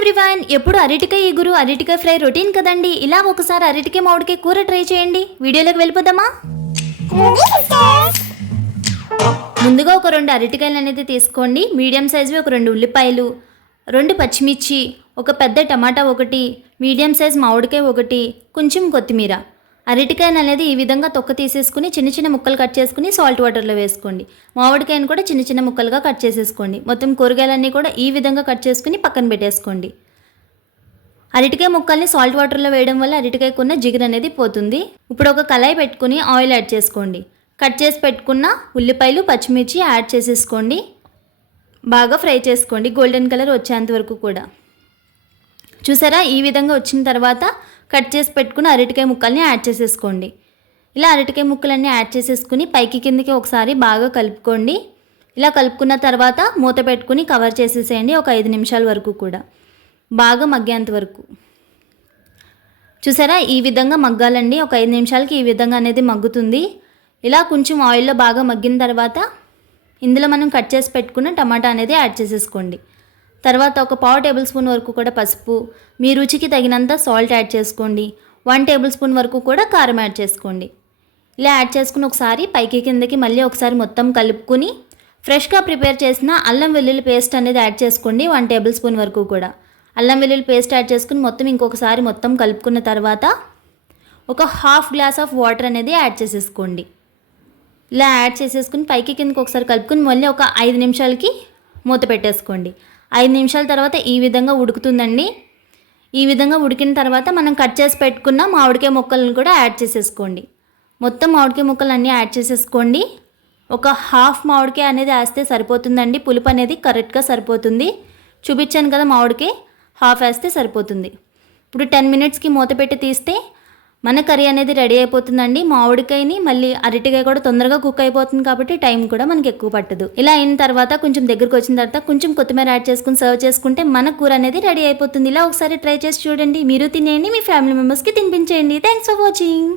Everyone ఎప్పుడు అరటికాయ ఎగురు అరటికాయ ఫ్రై రొటీన్ కదండి. ఇలా ఒకసారి అరటికాయ మామిడికాయ కూర ట్రై చేయండి. వీడియోలోకి వెళ్ళిపోదామా? ముందుగా ఒక రెండు అరటికాయలు అనేది తీసుకోండి. మీడియం సైజువి ఒక రెండు ఉల్లిపాయలు రెండు పచ్చిమిర్చి ఒక పెద్ద టమాటా ఒకటి మీడియం సైజ్ మామిడికాయ ఒకటి కొంచెం కొత్తిమీర. అరటికాయను అనేది ఈ విధంగా తొక్క తీసేసుకుని చిన్న చిన్న ముక్కలు కట్ చేసుకుని సాల్ట్ వాటర్లో వేసుకోండి. మామిడికాయను కూడా చిన్న చిన్న ముక్కలుగా కట్ చేసేసుకోండి. మొత్తం కూరగాయలన్నీ కూడా ఈ విధంగా కట్ చేసుకుని పక్కన పెట్టేసుకోండి. అరటికాయ ముక్కల్ని సాల్ట్ వాటర్లో వేయడం వల్ల అరటికాయకున్న జిగురు అనేది పోతుంది. ఇప్పుడు ఒక కళాయి పెట్టుకుని ఆయిల్ యాడ్ చేసుకోండి. కట్ చేసి పెట్టుకున్న ఉల్లిపాయలు పచ్చిమిర్చి యాడ్ చేసేసుకోండి. బాగా ఫ్రై చేసుకోండి. గోల్డెన్ కలర్ వచ్చేంత వరకు కూడా. చూసారా? ఈ విధంగా వచ్చిన తర్వాత కట్ చేసి పెట్టుకున్న అరటికాయ ముక్కల్ని యాడ్ చేసేసుకోండి. ఇలా అరటికాయ ముక్కలన్నీ యాడ్ చేసేసుకుని పైకి కిందకి ఒకసారి బాగా కలుపుకోండి. ఇలా కలుపుకున్న తర్వాత మూత పెట్టుకుని కవర్ చేసేసేయండి ఒక ఐదు నిమిషాల వరకు కూడా. బాగా మగ్గేంత వరకు. చూసారా? ఈ విధంగా మగ్గాలండి. ఒక ఐదు నిమిషాలకి ఈ విధంగా అనేది మగ్గుతుంది. ఇలా కొంచెం ఆయిల్లో బాగా మగ్గిన తర్వాత ఇందులో మనం కట్ చేసి పెట్టుకున్న టమాటా అనేది యాడ్ చేసేసుకోండి. తర్వాత ఒక పావు టేబుల్ స్పూన్ వరకు కూడా పసుపు మీ రుచికి తగినంత సాల్ట్ యాడ్ చేసుకోండి. వన్ టేబుల్ స్పూన్ వరకు కూడా కారం యాడ్ చేసుకోండి. ఇలా యాడ్ చేసుకుని ఒకసారి పైకి కిందకి మళ్ళీ ఒకసారి మొత్తం కలుపుకుని ఫ్రెష్గా ప్రిపేర్ చేసిన అల్లం వెల్లుల్లి పేస్ట్ అనేది యాడ్ చేసుకోండి వన్ టేబుల్ స్పూన్ వరకు కూడా. అల్లం వెల్లుల్లి పేస్ట్ యాడ్ చేసుకుని మొత్తం ఇంకొకసారి మొత్తం కలుపుకున్న తర్వాత ఒక హాఫ్ గ్లాస్ ఆఫ్ వాటర్ అనేది యాడ్ చేసేసుకోండి. ఇలా యాడ్ చేసేసుకుని పైకి కిందకి ఒకసారి కలుపుకుని మళ్ళీ ఒక ఐదు నిమిషాలకి మూత పెట్టేసుకోండి. ఐదు నిమిషాల తర్వాత ఈ విధంగా ఉడుకుతుందండి. ఈ విధంగా ఉడికిన తర్వాత మనం కట్ చేసి పెట్టుకున్న మామిడికాయ ముక్కలను కూడా యాడ్ చేసేసుకోండి. మొత్తం మామిడికాయ ముక్కలు అన్నీ యాడ్ చేసేసుకోండి. ఒక హాఫ్ మామిడికాయ అనేది వేస్తే సరిపోతుందండి. పులుపు అనేది కరెక్ట్గా సరిపోతుంది. చూపించాను కదా మామిడికాయ హాఫ్ వేస్తే సరిపోతుంది. ఇప్పుడు టెన్ మినిట్స్కి మూత పెట్టి తీస్తే మన కర్రీ అనేది రెడీ అయిపోతుందండి. మామిడికాయని మళ్ళీ అరటికాయ కూడా తొందరగా కుక్ అయిపోతుంది కాబట్టి టైం కూడా మనకి ఎక్కువ పట్టదు. ఇలా అయిన తర్వాత కొంచెం దగ్గరకు వచ్చిన తర్వాత కొంచెం కొత్తిమీర యాడ్ చేసుకుని సర్వ్ చేసుకుంటే మన కూర అనేది రెడీ అయిపోతుంది. ఇలా ఒకసారి ట్రై చేసి చూడండి. మీరు తినేయండి. మీ ఫ్యామిలీ మెంబర్స్కి తినిపించేయండి. Thanks for watching